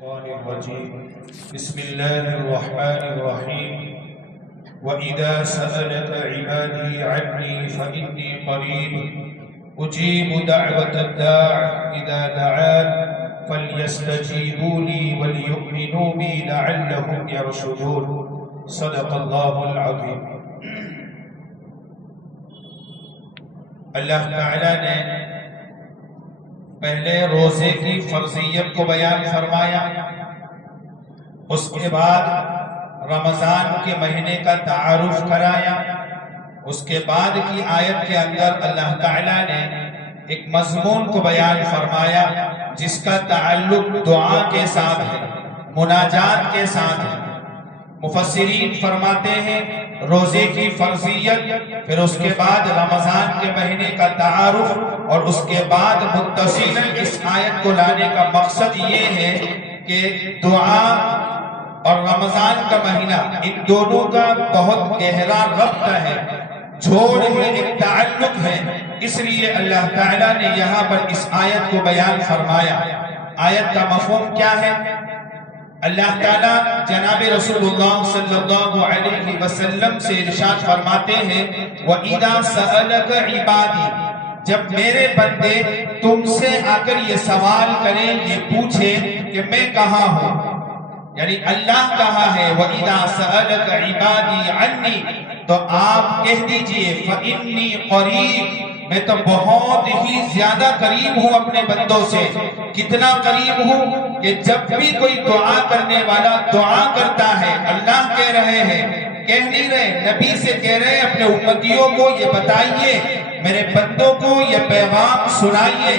الشيطان الرجيم بسم الله الرحمن الرحيم وإذا سألك عبادي عني فإني قريب أجيب دعوة الداع إذا دعان فليستجيبوا لي وليؤمنوا بي لعلهم يرشدون صدق الله العظيم۔ اللہ تعالیٰ نے پہلے روزے کی فرضیت کو بیان فرمایا، اس کے بعد رمضان کے مہینے کا تعارف کرایا، اس کے بعد کی آیت کے اندر اللہ تعالیٰ نے ایک مضمون کو بیان فرمایا جس کا تعلق دعا کے ساتھ ہے، مناجات کے ساتھ ہے۔ مفسرین فرماتے ہیں روزے کی فرضیت، پھر اس کے بعد رمضان کے مہینے کا تعارف، اور اس کے بعد متصلاً اس آیت کو لانے کا مقصد یہ ہے کہ دعا اور رمضان کا مہینہ ان دونوں کا بہت گہرا ربط ہے، جوڑ ہے، ایک تعلق ہے۔ اس لیے اللہ تعالیٰ نے یہاں پر اس آیت کو بیان فرمایا۔ آیت کا مفہوم کیا ہے؟ اللہ تعالیٰ جناب رسول اللہ صلی اللہ علیہ وسلم سے ارشاد فرماتے ہیں وَإِذَا سَأَلَكَ عِبَادِي، جب میرے بندے تم سے آ کر یہ سوال کریں، یہ پوچھیں کہ میں کہاں ہوں، یعنی اللہ کہاں ہے، وَإِذَا سَأَلَكَ عِبَادِي عَنِّي، تو آپ کہہ دیجئے فَإِنِّي قَرِيب، میں تو بہت ہی زیادہ قریب ہوں اپنے بندوں سے۔ کتنا قریب ہوں کہ جب بھی کوئی دعا کرنے والا دعا کرتا ہے، اللہ کہہ رہے ہیں، کہہ نہیں رہے، نبی سے کہہ رہے ہیں اپنے امتیوں کو یہ بتائیے، میرے بندوں کو یہ پیغام سنائیے،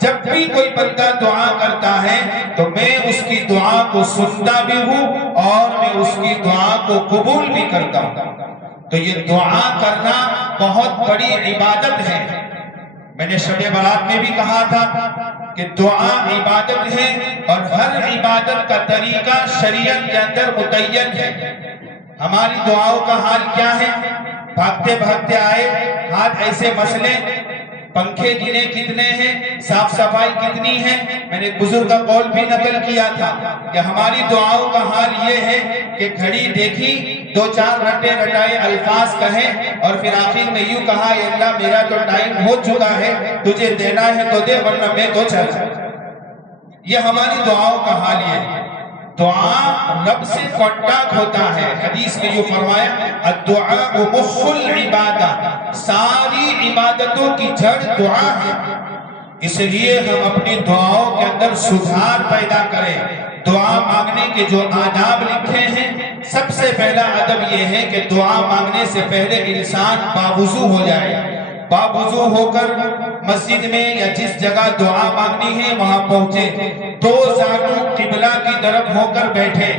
جب بھی کوئی بندہ دعا کرتا ہے تو میں اس کی دعا کو سنتا بھی ہوں اور میں اس کی دعا کو قبول بھی کرتا ہوں۔ تو یہ دعا کرنا بہت بڑی عبادت ہے۔ میں نے شب برات میں بھی کہا تھا کہ دعا عبادت ہے، اور ہر عبادت کا طریقہ شریعت کے اندر متعین ہے۔ ہماری دعاؤں کا حال کیا ہے؟ بھاگتے بھاگتے آئے، ہاتھ ایسے مسلے، پنکھے گنے کتنے ہیں، صاف صفائی کتنی ہے۔ میں نے بزرگ کا قول بھی نقل کیا تھا کہ ہماری دعاؤں کا حال یہ ہے کہ گھڑی دیکھی، دو چار رٹے رٹائے الفاظ کہیں، اور پھر آخر میں یوں کہا اے اللہ میرا تو ٹائم ہو چکا ہے، تجھے دینا ہے تو دے ورنہ میں تو چل۔ یہ ہماری دعاؤں کا حال یہ ہے۔ دعا رب سے کانٹیکٹ ہوتا ہے۔ حدیث میں یوں فرمایا الدعاء مخ العبادہ، ساری عبادتوں کی جڑ دعا ہے۔ اس لیے ہم اپنی دعاؤں کے اندر سدھار پیدا کریں۔ دعا مانگنے کے جو آداب لکھے ہیں، سب سے پہلا ادب یہ ہے کہ دعا مانگنے سے پہلے انسان باوضو ہو جائے، باوضو ہو کر مسجد میں یا جس جگہ دعا مانگنی ہے وہاں پہنچے، دو زانوں قبلہ کی طرف ہو کر بیٹھے،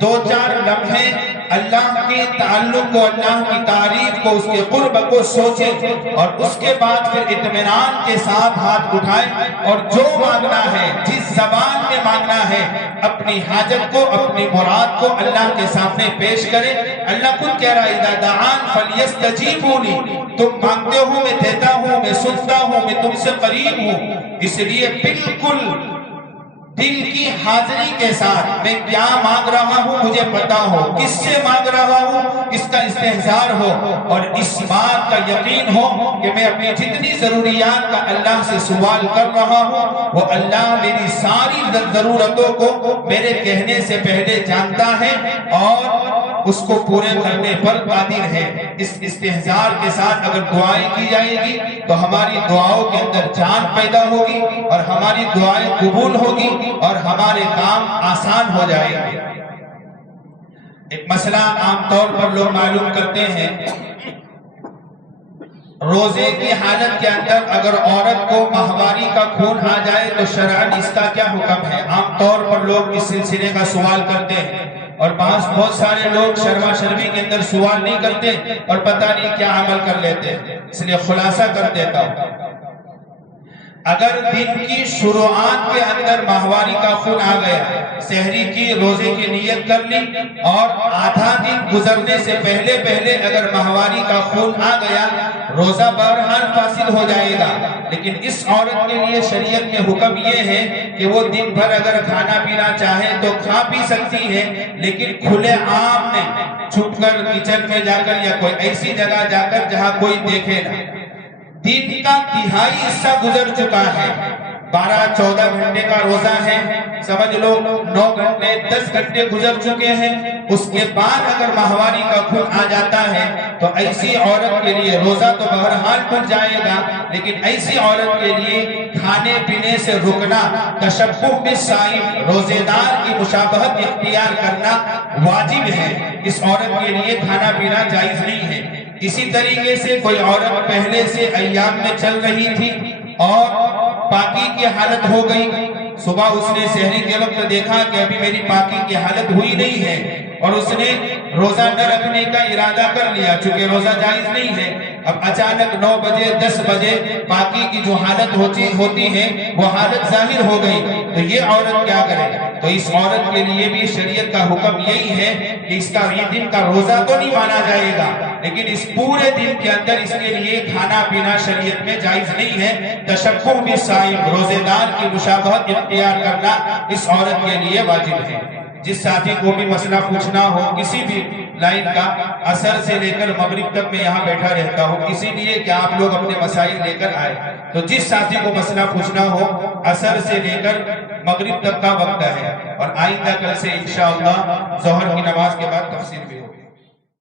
دو چار لمحے اللہ کے تعلق کو، اللہ کی تعریف کو، اس کے قرب کو سوچیں، اور اس کے بعد پھر اطمینان کے ساتھ ہاتھ اٹھائیں، اور جو مانگنا ہے، جس زبان میں مانگنا ہے، اپنی حاجت کو، اپنی مراد کو اللہ کے سامنے پیش کریں۔ اللہ خود کہہ رہا ہے اذا دعان فلیستجیبوا لی، تم مانگتے ہو میں دیتا ہوں، میں سنتا ہوں، میں تم سے قریب ہوں۔ اس لیے بالکل دل کی حاضری کے ساتھ میں کیا مانگ رہا ہوں مجھے پتا ہو، کس سے مانگ رہا ہوں اس کا استحضار ہو، اور اس بات کا یقین ہو کہ میں اپنی جتنی ضروریات کا اللہ سے سوال کر رہا ہوں وہ اللہ میری ساری ضرورتوں کو میرے کہنے سے پہلے جانتا ہے اور اس کو پورے کرنے پر قادر ہے۔ اس استحضار کے ساتھ اگر دعائیں کی جائے گی تو ہماری دعاؤں کے اندر جان پیدا ہوگی، اور ہماری دعائیں قبول ہوگی، اور ہمارے کام آسان ہو جائیں گے۔ ایک مسئلہ عام طور پر لوگ معلوم کرتے ہیں، روزے کی حالت کے اندر اگر عورت کو ماہواری کا خون آ جائے تو شرعاً اس کا کیا حکم ہے؟ عام طور پر لوگ اس سلسلے کا سوال کرتے ہیں، اور بہت سارے لوگ شرما شرمی کے اندر سوال نہیں کرتے اور پتہ نہیں کیا عمل کر لیتے ہیں۔ اس لیے خلاصہ کر دیتا ہوں، اگر دن کی شروعات کے اندر ماہواری کا خون آ گیا، سحری کی روزے کی نیت کر لی اور آدھا دن گزرنے سے پہلے اگر ماہواری کا خون آ گیا، روزہ بہرحال فاسد ہو جائے گا۔ لیکن اس عورت کے لیے شریعت میں حکم یہ ہے کہ وہ دن بھر اگر کھانا پینا چاہے تو کھا پی سکتی ہے، لیکن کھلے عام میں چھپ کر کچن میں جا کر یا کوئی ایسی جگہ جا کر جہاں کوئی دیکھے نہ۔ دن کا تہائی حصہ گزر چکا ہے، 12-14 گھنٹے کا روزہ ہے، سمجھ لو 9 گھنٹے 10 گھنٹے گزر چکے ہیں، اس کے بعد اگر ماہواری کا خون آ جاتا ہے تو ایسی عورت کے لیے روزہ تو بہرحال ٹوٹ جائے گا، لیکن ایسی عورت کے لیے کھانے پینے سے رکنا، تشبہ بالصائم، روزے دار کی مشابہت اختیار کرنا واجب ہے۔ اس عورت کے لیے کھانا پینا جائز نہیں ہے۔ اسی طریقے سے کوئی عورت پہلے سے ایام میں چل رہی تھی اور پاکی کی حالت ہو گئی، صبح اس نے سحری کے وقت دیکھا کہ ابھی میری پاکی کی حالت ہوئی نہیں ہے اور اس نے روزہ نہ رکھنے کا ارادہ کر لیا، چونکہ روزہ جائز نہیں ہے۔ اب اچانک 9 بجے 10 بجے پاکی کی جو حالت ہوتی ہے وہ حالت ظاہر ہو گئی، تو یہ عورت کیا کرے؟ تو اس عورت کے لیے بھی شریعت کا حکم یہی ہے کہ اس کا یہ دن کا روزہ تو نہیں مانا جائے گا، لیکن اس پورے دن کے اندر اس کے لیے کھانا پینا شریعت میں جائز نہیں ہے۔ تشبہ بالصائم، روزے دار کی مشابہت اختیار کرنا اس عورت کے لیے واجب ہے۔ جس ساتھی کو بھی مسئلہ پوچھنا ہو کسی بھی لائن کا، عصر سے لے کر مغرب تک میں یہاں بیٹھا رہتا ہوں، اسی لیے کہ آپ لوگ اپنے مسائل لے کر آئے، تو جس ساتھی کو مسئلہ پوچھنا ہو عصر سے لے کر مغرب تک کا وقت ہے، اور آئندہ کل سے انشاءاللہ ظہر کی نماز کے بعد تفسیر بھی ہوگی۔